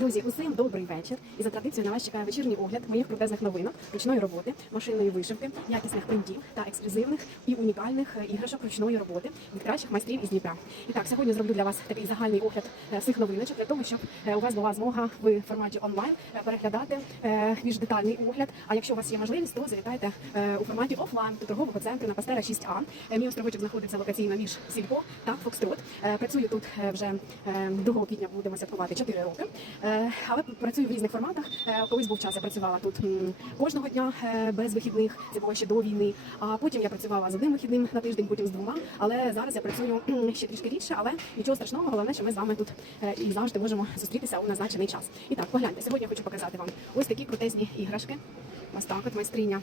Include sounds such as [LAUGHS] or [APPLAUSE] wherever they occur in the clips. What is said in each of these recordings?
Друзі, усім добрий вечір. І за традицією на вас чекає вечірній огляд моїх крутезних новинок, ручної роботи, машинної вишивки, якісних принтів та ексклюзивних і унікальних е, іграшок ручної роботи від кращих майстрів із Дніпра. І так, сьогодні зроблю для вас такий загальний огляд е, всіх новиночок для того, щоб е, у вас була змога в форматі онлайн е, переглядати е, більш детальний огляд. А якщо у вас є можливість, то завітайте е, у форматі офлайн до торгового центру на Пастера 6А. Е, Мій островочок знаходиться локаційно між Сільпо та Фокстрот. Е, Працюю тут е, вже е, 2 квітня будемо святкувати 4 роки. Е, Але працюю в різних форматах. Е, Колись був час, я працювала тут кожного дня е, без вихідних. Це було ще до війни. А потім я працювала з одним вихідним на тиждень, потім з двома. Але зараз я працюю ще трішки рідше, але нічого страшного. Головне, що ми з вами тут і завжди можемо зустрітися у назначений час. І так, погляньте, сьогодні я хочу показати вам ось такі крутезні іграшки. Ось так, от майстриня.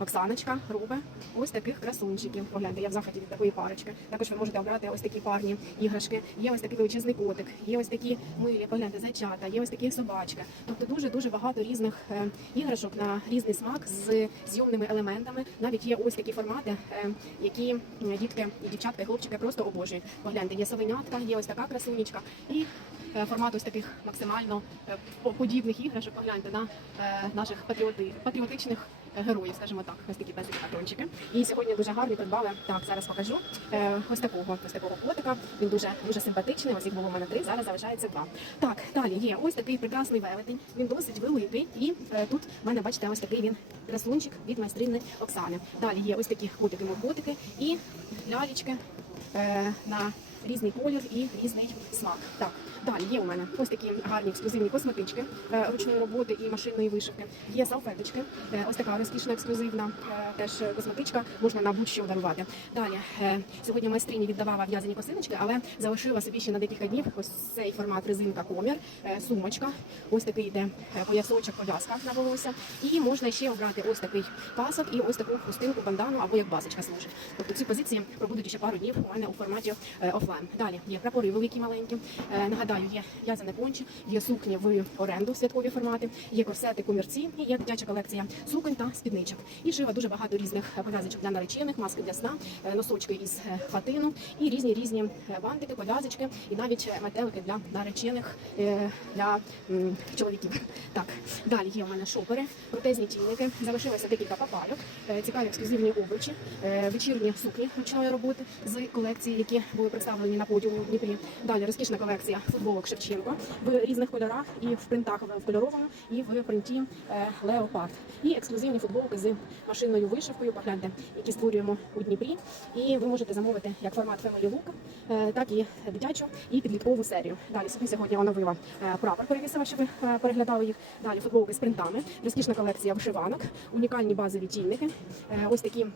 Оксаночка робить ось таких красунчиків. Погляньте, я в захваті від такої парочки. Також ви можете обрати ось такі парні іграшки. Є ось такий величезний котик, є ось такі милі, погляньте, зайчата, є ось такі собачки. Тобто дуже дуже багато різних е, іграшок на різний смак з зйомними елементами. Навіть є ось такі формати, е, які дітки і дівчатка, і хлопчики просто обожнюють. Погляньте, є совенятка, є ось така красунечка і е, формат ось таких максимально подібних іграшок. Погляньте на наших патріоти, патріотичних героїв, скажімо так, ось такі песики патрончики. І сьогодні дуже гарні придбали. Так, зараз покажу. Е, ось такого, ось такого котика. Він дуже дуже симпатичний. Ось їх було в мене три, зараз залишається два. Так, далі є ось такий прекрасний велетень. Він досить великий. І е, тут в мене, бачите, ось такий він красунчик від майстрини Оксани. Далі є ось такі котики котики і лялечки е, на різний колір і різний смак. Так, далі є у мене ось такі гарні ексклюзивні косметички е, ручної роботи і машинної вишивки. Є салфеточки, е, ось така розкішна ексклюзивна е, теж косметичка, можна на будь-що дарувати. Далі сьогодні майстрині віддавала в'язані косиночки, але залишила собі ще на декілька днів ось цей формат резинка комір, сумочка, ось такий йде поясочок, пов'язка на волосся. І можна ще обрати ось такий пасок і ось таку хустинку, бандану або як басочка служить. Тобто ці позиції пробудуть ще пару днів у мене у форматі е, офлайн. Далі є прапори великі, маленькі. Е, Нагадаю, є в'язане пончі, є сукні в оренду святкові формати, є корсети, комірці і є дитяча колекція суконь та спідничок. І шива дуже багато різних е, пов'язочок для наречених, маски для сна, е, носочки із е, хатину і різні різні бантики, пов'язочки і навіть метелики для наречених для чоловіків. Так, далі є у мене шопери, протезні тільники. Залишилося декілька папайок, цікаві ексклюзивні обручі, вечірні сукні ручної роботи з колекції, які були представлені на подіумі у Дніпрі. Далі розкішна колекція футболок Шевченко в різних кольорах і в принтах в кольоровому, і в принті е, Леопард. І ексклюзивні футболки з машинною вишивкою. Погляньте, які створюємо у Дніпрі. І ви можете замовити як формат Family Look, е, так і дитячу і підліткову серію. Далі собі сьогодні оновила е, прапор, перевісила, щоб ви переглядали їх. Далі футболки з принтами, розкішна колекція вишиванок, унікальні базові тільники, ось такі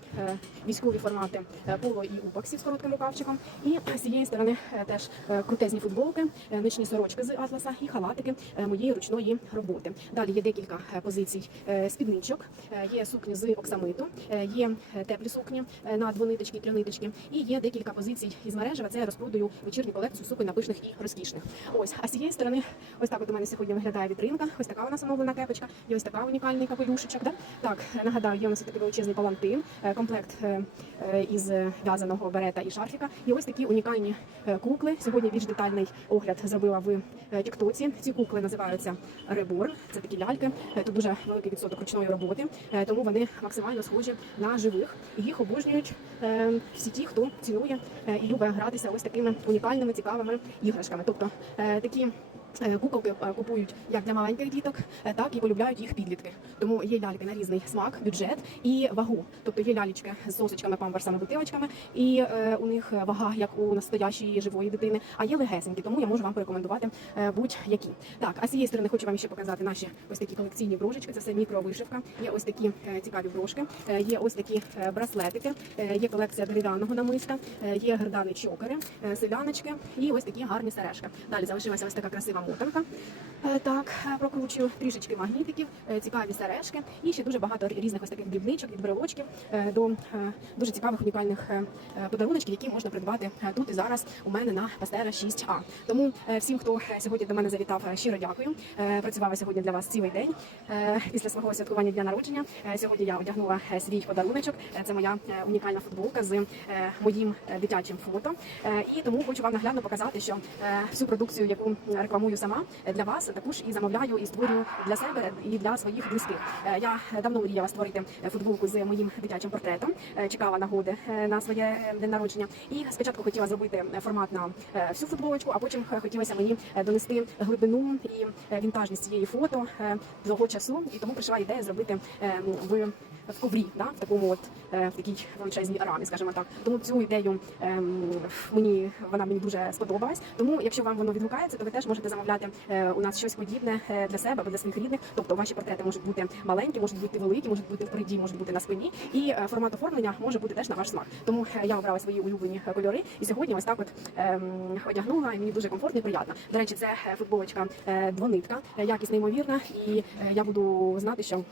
військові формати поло і упаксів з коротким рукавчиком. І з цієї сторони е, теж е, крутезні футболки, е, нічні сорочки з атласа і халатики моєї ручної роботи. Далі є декілька позицій спідничок, є сукні з оксамиту, є теплі сукні на двониточки, триниточки, і є декілька позицій із мережева. Це я розпродаю вечірню колекцію суконь напишних і розкішних. Ось, а з цієї сторони, ось так от у мене сьогодні виглядає вітринка. Ось така у нас кепочка, і ось така унікальний капелюшечок. Да? Так, нагадаю, є у нас такий величезний палантин, комплект із в'язаного берета і шарфіка. І ось такі унікальні е, кукли. Сьогодні більш детальний огляд зробила в е, Тіктоці. Ці кукли називаються Ребор. Це такі ляльки. Е, Тут дуже великий відсоток ручної роботи, тому вони максимально схожі на живих. Їх обожнюють всі ті, хто цінує і любить гратися ось такими унікальними цікавими іграшками. Тобто такі. Е, Куколки е, купують як для маленьких діток, е, так і полюбляють їх підлітки. Тому є ляльки на різний смак, бюджет і вагу. Тобто є лялечки з сосочками, памперсами, бутилочками, і у них вага як у настоящої живої дитини, а є легесенькі, тому я можу вам порекомендувати будь-які. Так, а з цієї сторони хочу вам ще показати наші ось такі колекційні брошечки. Це все мікровишивка. Є ось такі цікаві брошки, є ось такі браслетики, є колекція дерев'яного намиста, е, є гердани чокери, селяночки і ось такі гарні сережки. Далі залишилася ось така красива мотанка. Е, Так, е, прокручую трішечки магнітиків, е, цікаві сережки і ще дуже багато різних ось таких дрібничок від брелочків до дуже цікавих унікальних подаруночків, які можна придбати тут і зараз у мене на Пастера 6А. Тому всім, хто сьогодні до мене завітав, щиро дякую. Працювала сьогодні для вас цілий день після свого святкування дня народження. Сьогодні я одягнула свій подаруночок. Це моя унікальна футболка з моїм дитячим фото. І тому хочу вам наглядно показати, що всю продукцію, яку рекламую формую сама для вас, також і замовляю і створюю для себе і для своїх близьких. Е, Я давно мріяла створити футболку з моїм дитячим портретом. Е, Чекала нагоди е, на своє день народження. І спочатку хотіла зробити формат на всю футболочку, а потім хотілося мені донести глибину і вінтажність цієї фото того часу. І тому прийшла ідея зробити в, в коврі, да, в такому от в такій величезній рамі, скажімо так. Тому цю ідею ем, мені вона мені дуже сподобалась. Тому, якщо вам воно відгукається, то ви теж можете замовляти е, у нас щось подібне е, для себе або для своїх рідних. Тобто ваші портрети можуть бути маленькі, можуть бути великі, можуть бути впереді, можуть бути на спині. І е, формат оформлення може бути теж на ваш смак. Тому я обрала свої улюблені кольори. І сьогодні ось так от ем, одягнула, і мені дуже комфортно і приємно. До речі, це футболочка двонитка, якість неймовірна, і я буду знати, що.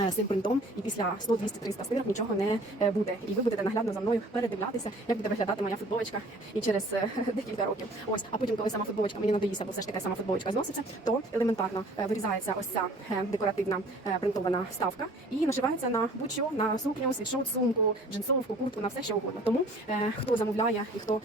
Е, З цим принтом і після 100, 200, 300 стирок нічого не е, буде. І ви будете наглядно за мною передивлятися, як буде виглядати моя футболочка і через е, [LAUGHS] декілька років. Ось, а потім, коли сама футболочка мені надоїться, бо все ж таки сама футболочка зноситься, то елементарно вирізається ось ця декоративна принтована вставка і нашивається на будь-що на сукню, світшот, сумку, джинсовку, куртку, на все що угодно. Тому хто замовляє і хто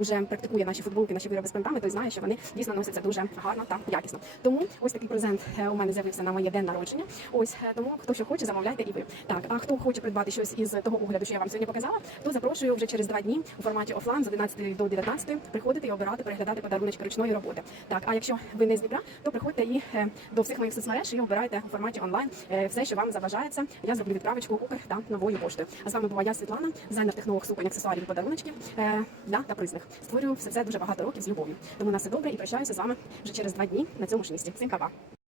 вже практикує наші футболки, наші вироби з принтами, той знає, що вони дійсно носяться дуже гарно та якісно. Тому ось такий презент у мене з'явився на моє день народження. Ось тому хто що хоче, замовляйте і ви. Так, а хто хоче придбати щось із того огляду, що я вам сьогодні показала, то запрошую вже через два дні у форматі офлайн з 11 до 19 приходити і обирати, переглядати подаруночки ручної роботи. Так, а якщо ви не з Дніпра, то приходьте і е, до всіх моїх соцмереж і обирайте у форматі онлайн е, все, що вам заважається. Я зроблю відправочку Укр та новою поштою. А з вами була я Світлана, дизайнер технолог суконь, аксесуарів і подаруночків е, да, та призних. Створюю все це дуже багато років з любов'ю. Тому на все добре і прощаюся з вами вже через два дні на цьому ж місці. Всім.